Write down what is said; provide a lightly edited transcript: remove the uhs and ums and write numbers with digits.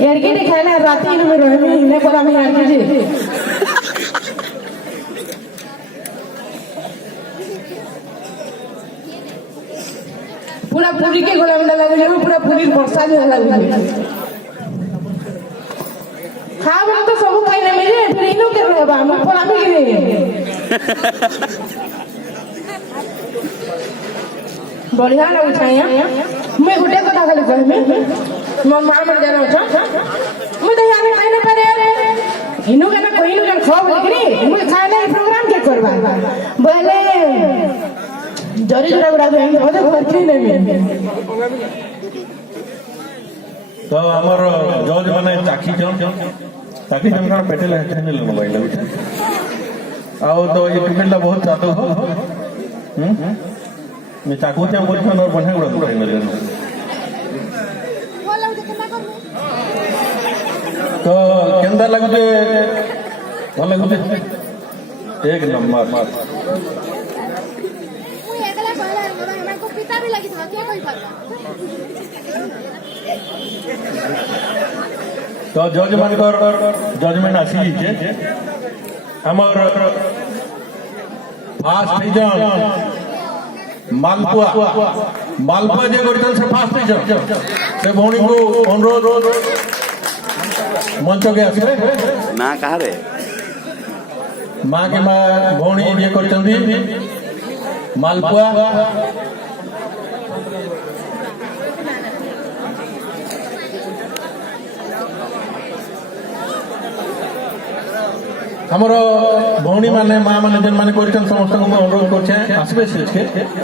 यारके खाइला राती में रहमी ने कोला में यारके जी पूरा पूरी के गोला में लगे पूरा पूरी वर्षा जो लगे हाँ बोल तो सब खाई ना मिले फिर इनो के रहबा हम कोला में बढ़िया लगे छाया मैं गुटे कथा खाली कहमे मोर मां मर जाना छ मैं तो याने खाई ना पारे इनो के ना कोई न खाओ लेकिन मैं खाने प्रोग्राम के करबा बोले जरी जरा गुड़ा हम तो खर्च नहीं तो हमर जज माने चाखी जन का पेटेल है ने मोबाइल आओ तो ये टिफिन बहुत जातो मैं चाकू से बोल और बढ़िया गुड़ा गुड़ा मिल तो केंदा लगते भल लगते एक नंबर तो जज मान जजमेंट आसी हमर फास्ट रीजन मालपुआ जे करछन से फास्ट रीजन से भौणी को अनुरोध मंच के आसे ना कहा रे मां के मां भौणी जे करछन मालपुआ हमरो भौणी माने मां माने जन माने करछन समस्त को अनुरोध करछे आसबे से